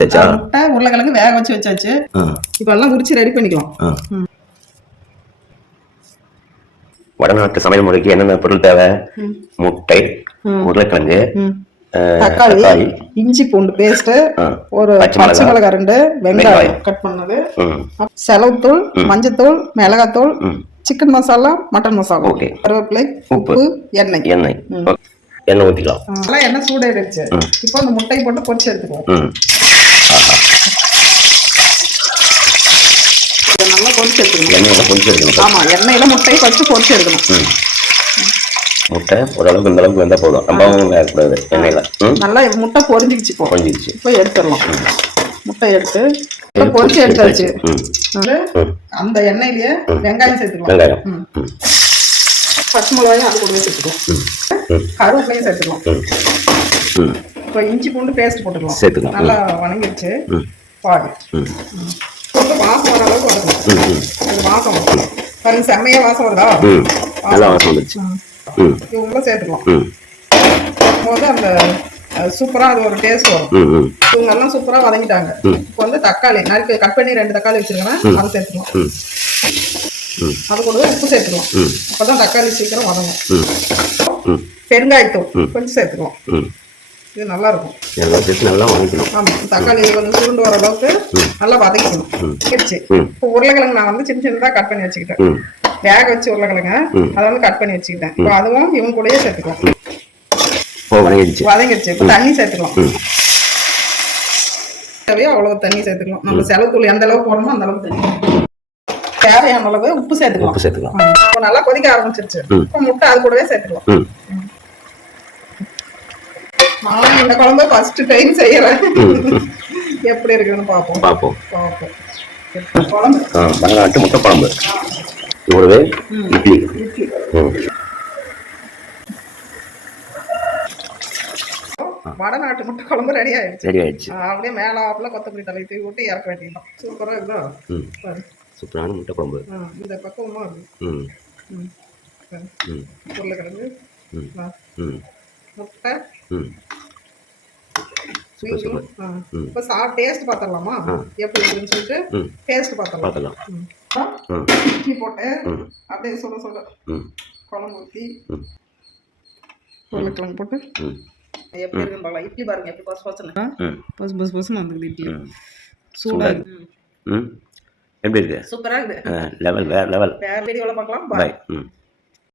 முட்டை உருளைக்கிழங்கு வேக வச்சு வச்சாச்சு. இப்போ எல்லாம் உரிச்சு ரெடி பண்ணிக்கலாம். வடநாட்டு சமையல் முறைக்கு என்னென்ன பொருள் தேவை? முட்டை, உருளைக்கிழங்கு, தக்காளி, இஞ்சி பூண்டு பேஸ்ட், ஒரு பச்சை மிளகாய் 2, வெங்காயம் கட் பண்ணது, செலவுத்தூள், மஞ்சத்தூள், மிளகாத்தூள், சிக்கன் மசாலா, மட்டன் மசாலா, கருவேப்பிலை, உப்பு, எண்ணெய். எண்ணெய் ஊற்றிக்கலாம். அதெல்லாம் எண்ணெய் சூடாயிடுச்சு. இப்போ அந்த முட்டையை போட்டு பொரிச்சு எடுத்துக்கலாம். நல்லா பொரிச்சு எடுத்துக்கணும். எண்ணெயில பொரிச்சு எடுக்கணும். ஆமா, எண்ணெயில முட்டையை ஃபர்ஸ்ட் பொரிச்சு எடுக்கணும். முட்டை ஓரளவுக்கு இந்த அளவுக்கு வந்தால் போதும். ரொம்பவும் வேகக்கூடாது எண்ணெயில. நல்லா முட்டை பொரிஞ்சிச்சு. இப்போ எடுத்துடலாம். முட்டை எடுத்து பொரிச்சு எடுத்தாச்சு. அந்த எண்ணெயிலேயே வெங்காயம் சேர்த்துக்கலாம். வெங்காயம், பச்சை மிளகாயும் அது கூடவே சேர்த்துக்கலாம். கருவேப்பிலையும் சேர்த்துக்கலாம். இப்போ இஞ்சி பூண்டு பேஸ்ட் போட்டுக்கலாம். சேர்த்துக்கலாம். நல்லா வணங்கிடுச்சு. பாடு வாசம் வர அளவுக்கு போட்டுக்கலாம். வாசம் பாருங்க, செம்மையா வாசம் வருதா? நல்லா வாசம் வந்துருச்சு. இவங்களும் சேர்த்துக்கலாம். போது அந்த சூப்பரா அது ஒரு டேஸ்ட் வரும். இவங்க எல்லாம் சூப்பரா வதங்கிட்டாங்க. இப்போ வந்து தக்காளி நறுக்கு கட் பண்ணி 2 தக்காளி வச்சிருக்கேன், அதை சேர்த்துக்கலாம். அது கூட உப்பு சேர்த்துக்கலாம். அப்பதான் தக்காளி சீக்கிரம் வதங்கும். பெருங்காயத்தூள் கொஞ்சம் சேர்த்துக்கலாம். இது நல்லா இருக்கும். நல்லா வதக்கணும். ஆமா, தக்காளி கொஞ்சம் சுருண்டு வர அளவுக்கு நல்லா வதக்கணும். இப்போ உருளைக்கிழங்கு நான் வந்து சின்ன சின்னதா கட் பண்ணி வச்சுக்கிட்டேன். வேக வச்சு உருளைக்கிழங்க அதை வந்து கட் பண்ணி வச்சுக்கிட்டேன். இப்போ அதுவும் இவங்க கூடயே சேர்த்துக்கலாம். வதங்கிடுச்சு. இப்போ தண்ணி சேர்த்துக்கலாம். தேவையோ அவ்வளவு தண்ணி சேர்த்துக்கலாம். நம்ம செலவுத்தூள் எந்த அளவுக்கு போடணுமோ அந்த அளவுக்கு தண்ணி. தேவையான அளவு உப்பு சேர்த்துக்கலாம். இப்போ நல்லா கொதிக்க ஆரம்பிச்சிருச்சு. இப்போ முட்டை அது கூடவே சேர்த்துக்கலாம். நான் இந்த குழம்பு ஃபர்ஸ்ட் டைம் செய்யறேன். எப்படி இருக்குன்னு பாப்போம். வடநாட்டு முட்டை குழம்பு. கூடவே இட்லி. வடநாட்டு முட்டை குழம்பு ரெடி ஆயிடுச்சு. அப்படியே மேல ஆப்புல கொத்தமல்லி தலை தூவி விட்டு இறக்க வேண்டியதான். சூப்பரா இருக்குதா? சூப்பரான முட்டை குழம்பு. இந்த பக்கமா இருக்கு. உருளைக்கிழங்கு, முட்டை. இப்போ டேஸ்ட் பார்த்துடலாமா? எப்படி இருக்குன்னு சொல்லிட்டு டேஸ்ட் பார்த்துடலாம். இட்லி போட்டு அப்படியே சொல்ல குழம்பு ஊற்றி உருளைக்கிழங்கு போட்டு எப்படி இருக்குன்னு பார்க்கலாம். இட்லி பாருங்க எப்படி பசு பசுன்னு வந்துக்குது. இட்லி சூடாக இருக்கு. எப்படி இருக்கு? சூப்பராக இருக்குது. லெவல் வேற லெவல். வேற வீடியோவில் பார்க்கலாம். பாய்.